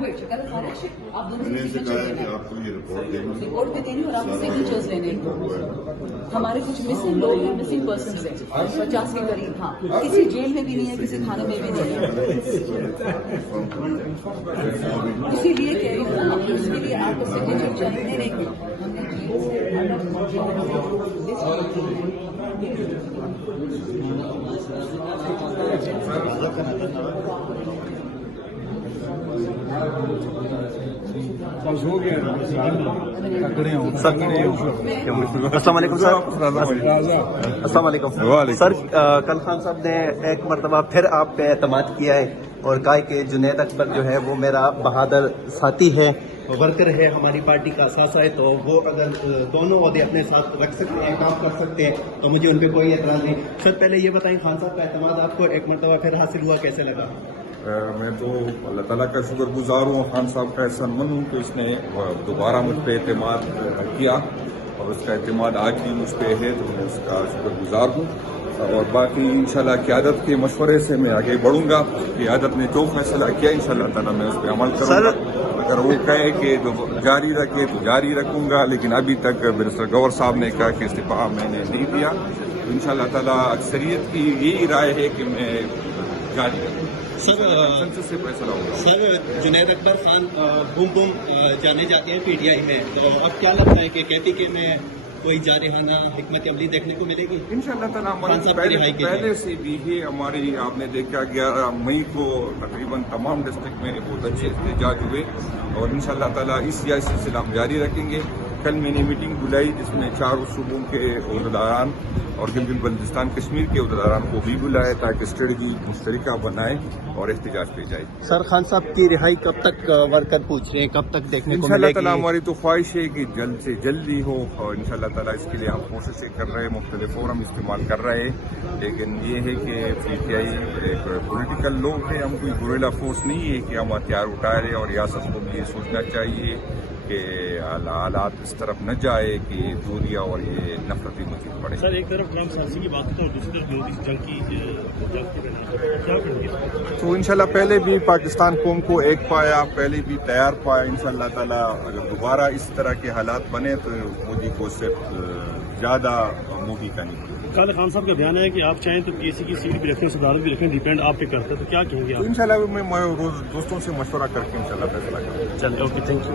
Wait کل خارج آپ دونوں میں نے سے کہا ہے کہ آپ کو یہ رپورٹ دینی رپورٹ بھی دینی اور آپ کو سگنیچرز لینے ہمارے کچھ مسنگ لوگ ہیں مسنگ پرسنس ہیں 50 کے قریب. ہاں کسی جیل میں بھی نہیں ہے کسی تھانے میں بھی نہیں ہے اسی لیے کہہ رہی ہوں اس کے لیے آپ کو سگنیچر چاہیے نہیں السلام علیکم سر. السلام علیکم سر. کل خان صاحب نے ایک مرتبہ پھر آپ پہ اعتماد کیا ہے اور کہا کہ جنید اکبر جو ہے وہ میرا بہادر ساتھی ہے, ورکر ہے, ہماری پارٹی کا اثاثہ ہے, تو وہ اگر دونوں عہدے اپنے ساتھ رکھ سکتے ہیں, کام کر سکتے ہیں تو مجھے ان پہ کوئی اعتراض نہیں. سر پہلے یہ بتائیں خان صاحب کا اعتماد آپ کو ایک مرتبہ پھر حاصل ہوا, کیسے لگا؟ میں تو اللہ تعالیٰ کا شکر گزار ہوں, خان صاحب کا احسان مند ہوں کہ اس نے دوبارہ مجھ پہ اعتماد کیا اور اس کا اعتماد آج بھی مجھ پہ ہے, تو میں اس کا شکر گزار ہوں. اور باقی انشاءاللہ قیادت کے مشورے سے میں آگے بڑھوں گا. قیادت نے جو فیصلہ کیا انشاءاللہ تعالیٰ میں اس پہ عمل کروں گا. اگر وہ کہے کہ جاری رکھے تو جاری رکھوں گا, لیکن ابھی تک منسٹر گور صاحب نے کہا کہ استعفیٰ میں نے نہیں دیا. انشاءاللہ تعالیٰ اکثریت کی یہی رائے ہے کہ میں جاری رکھوں. سر جنید اکبر خان گم جانے جاتے ہیں پی ٹی آئی میں, تو اب کیا لگتا ہے کہ کہتی کہ میں کوئی جارحانہ حکمت عملی دیکھنے کو ملے گی؟ انشاءاللہ تعالیٰ ہماری پہلے سے بھی ہے. ہماری آپ نے دیکھا 11 مئی کو تقریباً تمام ڈسٹرکٹ میں بہت اچھے احتجاج ہوئے اور انشاءاللہ تعالیٰ اس سلسلہ ہم جاری رکھیں گے. کل میں نے میٹنگ بلائی جس میں 4 صوبوں کے عہدیداران اور گلگت بلتستان کشمیر کے عہدیداران کو بھی بلائے تاکہ اسٹریٹجی مشترکہ بنائے اور احتجاج پہ جائے. سر خان صاحب کی رہائی کب تک ورکر پوچھ رہے ہیں, کب تک دیکھنے کو ملے گی؟ انشاءاللہ تعالیٰ ہماری تو خواہش ہے کہ جلد سے جلدی ہو اور انشاءاللہ تعالیٰ اس کے لیے ہم کوششیں کر رہے ہیں, مختلف فورم استعمال کر رہے ہیں. لیکن یہ ہے کہ پی ٹی آئی ایک پولیٹیکل لوگ ہیں, ہم کوئی گوریلا فورس نہیں ہے کہ ہم ہتھیار اٹھا رہے, اور ریاست کو بھی یہ سوچنا چاہیے کہ حالات اس طرف نہ جائے کہ دوریاں اور یہ نفرتی مزید پڑے. سر ایک طرف ٹرمپ سازی کی بات کرتے ہیں اور دوسری طرف مودی جنگ کی کیا کریں گے؟ تو انشاءاللہ پہلے بھی پاکستان قوم کو ایک پایا, پہلے بھی تیار پایا. انشاءاللہ تعالیٰ اگر دوبارہ اس طرح کے حالات بنے تو مودی کو صرف زیادہ مودی کا نہیں. کل خان صاحب کا بیان ہے کہ آپ چاہیں تو پی ایس سی کی سیٹ بھی رکھیں, صدارت بھی رکھیں, ڈیپینڈ آپ پہ کرتا ہے, تو کیا کہیں گے آپ؟ تو انشاءاللہ میں روز دوستوں سے مشورہ کر کے انشاءاللہ فیصلہ کروں گا. چلیے اوکے, تھینک یو.